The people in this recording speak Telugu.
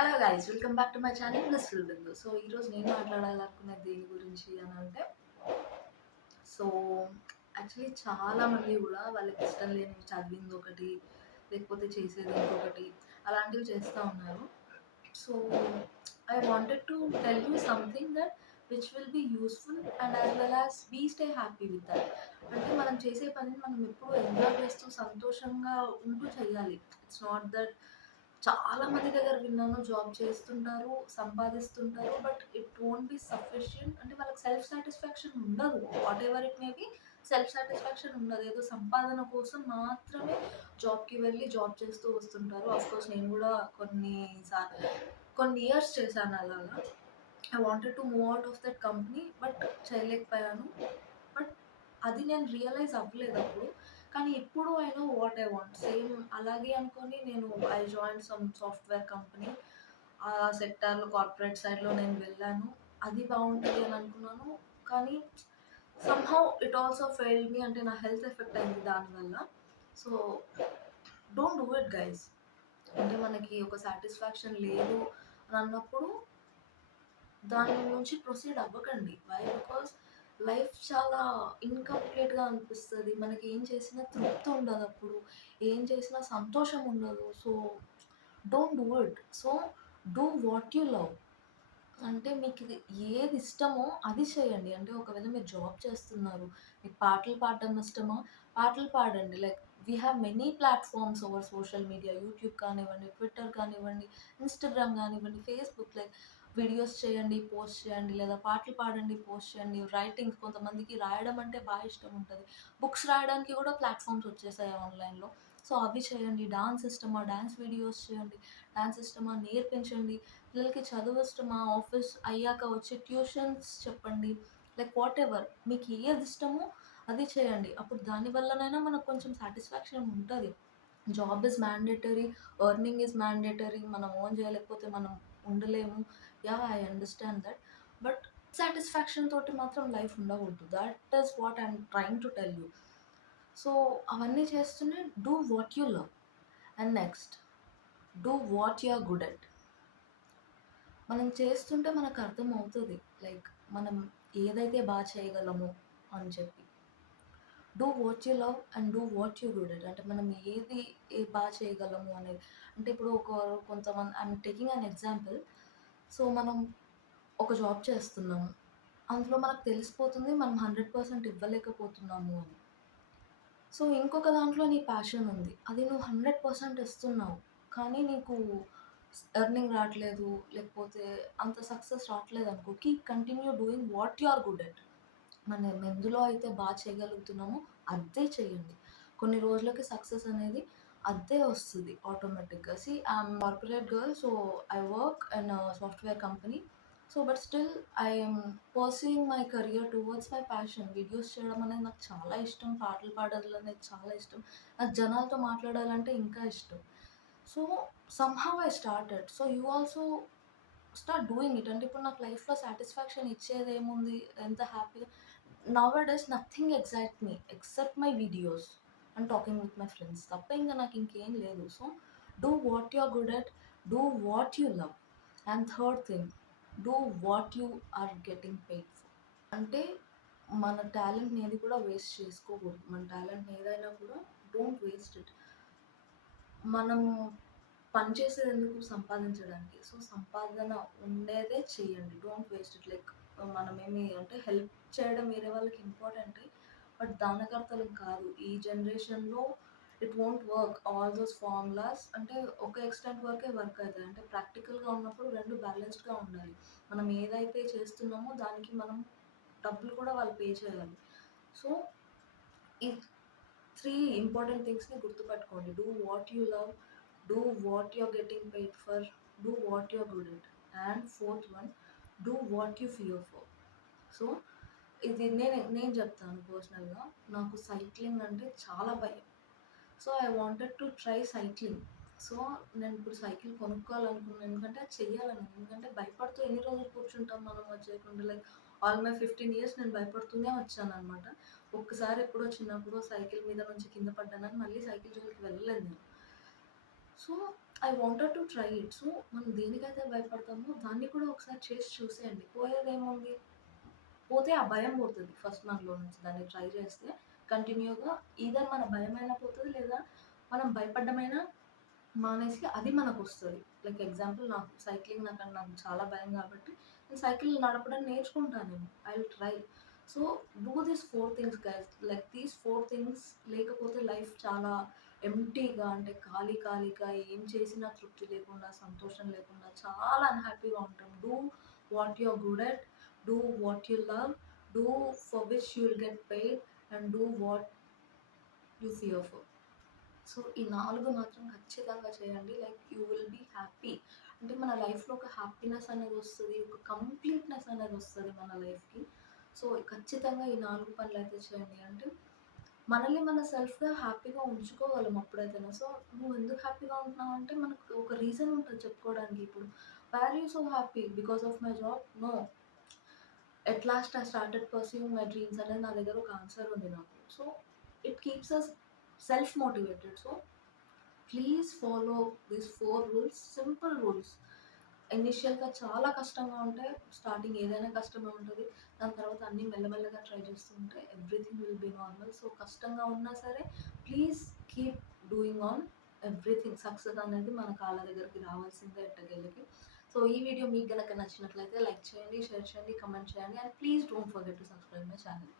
Hello guys, welcome back to my channel blissful Bindu. So ఈరోజు నేను మాట్లాడాలనుకునేది దేని గురించి అని అంటే, సో యాక్చువల్లీ చాలా మంది కూడా వాళ్ళకి ఇష్టం లేనివి చదివింది ఒకటి, లేకపోతే చేసేది ఇంకొకటి, అలాంటివి చేస్తూ ఉన్నారు. So I wanted to tell you something that which will be useful and as well as be stay happy with that. అంటే మనం చేసే పనిని మనం ఎప్పుడు ఎంజాయ్ చేస్తూ సంతోషంగా ఉంటూ చేయాలి. ఇట్స్ నాట్ దట్ చాలా మంది దగ్గర విన్నాను, జాబ్ చేస్తుంటారు, సంపాదిస్తుంటారు, but it won't be sufficient. అంటే వాళ్ళకి సెల్ఫ్ సాటిస్ఫాక్షన్ ఉండదు. Whatever it may be, self satisfaction ఉండదు. ఏదో సంపాదన కోసం మాత్రమే జాబ్కి వెళ్ళి జాబ్ చేస్తూ వస్తుంటారు. అఫ్కోర్స్ నేను కూడా కొన్ని ఇయర్స్ చేశాను అలాగా. I wanted to move out of that company, but చేయలేకపోయాను. బట్ అది నేను రియలైజ్ అవ్వలేదు అప్పుడు. కానీ ఇప్పుడు I know what I want. Same అలాగే అనుకొని నేను జాయిన్ సమ్ సాఫ్ట్‌వేర్ కంపెనీ. ఆ సెక్టార్‌లో కార్పొరేట్ సైడ్‌లో నేను వెళ్ళాను. అది బావుంటది అని అనుకున్నాను. కానీ సమ్‌హౌ ఇట్ ఆల్సో ఫెయిల్డ్ మీ. అంటే నా హెల్త్ ఎఫెక్ట్ అయింది దానివల్ల. So don't do it guys. అంటే మనకి ఒక సాటిస్ఫాక్షన్ లేదు అని అన్నప్పుడు దాని నుంచి ప్రొసీడ్ అవ్వకండి. వై? బికాస్ లైఫ్ చాలా ఇన్‌కంప్లీట్‌గా అనిపిస్తది. మనకి ఏం చేసినా తృప్తి ఉండదప్పుడు. ఏం చేసినా సంతోషం ఉండదు. So don't do it. So do what you love. అంటే మీకిది ఏది ఇష్టమో అది చేయండి. అంటే ఒకవేళ మీరు జాబ్ చేస్తున్నారు, మీకు పాటలు పాడడం ఇష్టమా? పాటలు పాడండి. Like we have many platforms over social media. YouTube కానివ్వండి, ట్విట్టర్ కానివ్వండి, ఇన్‌స్టాగ్రామ్ కానివ్వండి, ఫేస్‌బుక్. లైక్ వీడియోస్ చేయండి, పోస్ట్ చేయండి, లేదా పాటలు పాడండి, పోస్ట్ చేయండి. రైటింగ్స్, కొంతమందికి రాయడం అంటే ఇష్టం ఉంటది. బుక్స్ రాయడానికి కూడా ప్లాట్‌ఫార్మ్స్ వచ్చేసాయి ఆన్‌లైన్‌లో. సో అవి చేయండి. డాన్స్ ఇష్టమా? డాన్స్ వీడియోస్ చేయండి. డాన్స్ ఇష్టమా? నేర్పించండి. పిల్లలకి చదువు ఇష్టమా? ఆఫీస్ అయ్యాక వచ్చే ట్యూషన్స్ చెప్పండి. లైక్ వాటెవర్ మీకు ఏది ఇష్టమో అది చేయండి. అప్పుడు దాని వల్లనైనా మనకు కొంచెం సాటిస్ఫాక్షన్ ఉంటది. Job is mandatory, earning is mandatory. మనం ఓన్ చేయలేకపోతే మనం ఉండలేము. Yeah! I understand that. But satisfaction తోటి మాత్రం లైఫ్ ఉండకూడదు. That is what I am trying to tell you. So అవన్నీ చేస్తూనే do what you love. And next, do what you are good at. మనం చేస్తుంటే మనకర్థమవుతది. లైక్ మనం ఏదైతే చేయగలమో అని చెప్పి. Do what you love and do what you good at. అంటే మనం చేయగలము అనేది. అంటే ఇప్పుడు కొంతమంది I'm taking an example. So మనం ఒక జాబ్ చేస్తున్నాము. అందులో మనకు తెలిసిపోతుంది మనం 100% ఇవ్వలేకపోతున్నాము అని. సో ఇంకొక దాంట్లో నీ ప్యాషన్ ఉంది. అది నువ్వు 100% ఇస్తున్నావు. కానీ నీకు ఎర్నింగ్ రాట్లేదు, లేకపోతే అంత సక్సెస్ రాట్లేదనుకో, continue doing what you are good at. మనం ఎందులో అయితే చేయగలుగుతున్నామో అదే చేయండి. కొన్ని రోజులకి సక్సెస్ అనేది అదే వస్తది ఆటోమేటిక్‌గా. I'm corporate girl. So I work in software company. So but still I'm pursuing my career towards my passion. Videos చేయడం అనేది నాకు చాలా ఇష్టం. పాటలు పాడాలనేది చాలా ఇష్టం. నాకు జనాలతో మాట్లాడాలంటే ఇంకా ఇష్టం. So somehow I started. So you also start doing it. అంటే ఇప్పుడు నాకు లైఫ్‌లో సాటిస్ఫాక్షన్ ఇచ్చేదేముంది? ఎంత హ్యాపీగా nowadays nothing excites me except my videos and talking with my friends. తప్ప ఇంక నాకు ఇంకేం లేదు. So do what you are good at. Do what you love. And third thing, do what you are getting paid for. అంటే మన టాలెంట్‌ని ఏది కూడా వేస్ట్ చేసుకోకూడదు. మన టాలెంట్‌ని ఏదైనా కూడా డోంట్ వేస్ట్ ఇట్. మనం పని చేసేదెందుకు? సంపాదించడానికి. సో సంపాదన ఉండేదే చేయండి. Don't waste it. లైక్ మనమేమి అంటే హెల్ప్ చేయడం వేరే వాళ్ళకి ఇంపార్టెంటే. బట్ దానకర్తలం కాదు. ఈ జనరేషన్‌లో it won't work. All those formulas అంటే ఒక ఎక్స్‌టెంట్ వరకే వర్క్ అయితాయి. అంటే ప్రాక్టికల్‌గా ఉన్నప్పుడు 2 బ్యాలెన్స్డ్‌గా ఉండాలి. మనం ఏదైతే చేస్తున్నామో దానికి మనం డబ్బులు కూడా వాళ్ళు పే చేయాలి. సో ఈ 3 ఇంపార్టెంట్ థింగ్స్‌ని గుర్తుపెట్టుకోండి. Do what you love, do what you are getting paid for, do what you are good at. And fourth one, do what you fear for. So ఇది నేను చెప్తాను పర్సనల్‌గా. నాకు సైక్లింగ్ అంటే చాలా భయం. So I wanted to try cycling. So నేను ఇప్పుడు సైకిల్ కొనుక్కోవాలనుకున్నాను. ఎందుకంటే అది చెయ్యాలని. ఎందుకంటే భయపడుతూ ఎన్ని రోజులు కూర్చుంటాం మనం అది చేయకుండా. లైక్ ఆల్ మై 15 ఇయర్స్ నేను భయపడుతూనే వచ్చాననమాట. ఒక్కసారి ఎప్పుడో చిన్నప్పుడు సైకిల్ మీద నుంచి కింద పడ్డానని మళ్ళీ సైకిల్ జోలికి వెళ్ళలేదు నేను. So I wanted to try it. So, మనం దేనికైతే భయపడతామో దాన్ని కూడా ఒకసారి చేసి చూసేయండి. పోయేదేముంది? పోతే ఆ భయం పోతది ఫస్ట్ మనలో నుంచి. దాన్ని ట్రై చేస్తే కంటిన్యూగా ఈథర్ మన భయమైనా పోతది, లేదా మనం భయపడ్డమైనా మానేసి అది మనకొస్తది. లైక్ ఎగ్జాంపుల్ నాకు సైక్లింగ్ నాకు చాలా భయం కాబట్టి నేను సైకిల్ నడపడం నేర్చుకుంటా నేను. I will try. So, do these 4 things guys. Like these 4 things లేకపోతే లైఫ్ చాలా ఎంప్టీగా అంటే ఖాళీగా ఏం చేసినా తృప్తి లేకుండా, సంతోషం లేకుండా చాలా అన్‌హ్యాపీగా ఉంటాం. Do what you are good at. Do what you love. Do for which you will get paid and do what you fear for. So, ఈ 4 మాత్రం ఖచ్చితంగా చేయండి. Like you will be happy. అంటే మన లైఫ్‌లో ఒక హ్యాపీనెస్ అనేది వస్తది. ఒక కంప్లీట్‌నెస్ అనేది వస్తది మన లైఫ్‌కి. సో, ఖచ్చితంగా ఈ 4 పనులైతే చేయండి. అంటే మనల్ని మన సెల్ఫ్‌గా హ్యాపీగా ఉంచుకోగలం అప్పుడైతేనే. సో, నువ్వు ఎందుకు హ్యాపీగా ఉంటున్నావు అంటే మనకు ఒక రీజన్ ఉంటది చెప్పుకోవడానికి. ఇప్పుడు why are you so happy? Because of my job? No. At last I started pursuing my dreams అనేది నా దగ్గర ఒక ఆన్సర్ ఉంది నాకు. So, it keeps us self motivated. So, please follow these 4 rules. Simple rules. ఇనీషియల్‌గా చాలా కష్టంగా ఉంటాయి. స్టార్టింగ్ ఏదైనా కష్టమే ఉంటది. దాని తర్వాత అన్నీ మెల్లమెల్లగా ట్రై చేస్తూ ఉంటే everything will be normal. So, కష్టంగా ఉన్నా సరే please keep doing on everything. Success అనేది మన కాళ్ళ దగ్గరికి రావాల్సిందే ఎట్టకేలకి. సో, ఈ వీడియో మీకు గనక నచ్చినట్లయితే లైక్ చేయండి, షేర్ చేయండి, కామెంట్ చేయండి. And please don't forget to subscribe my channel.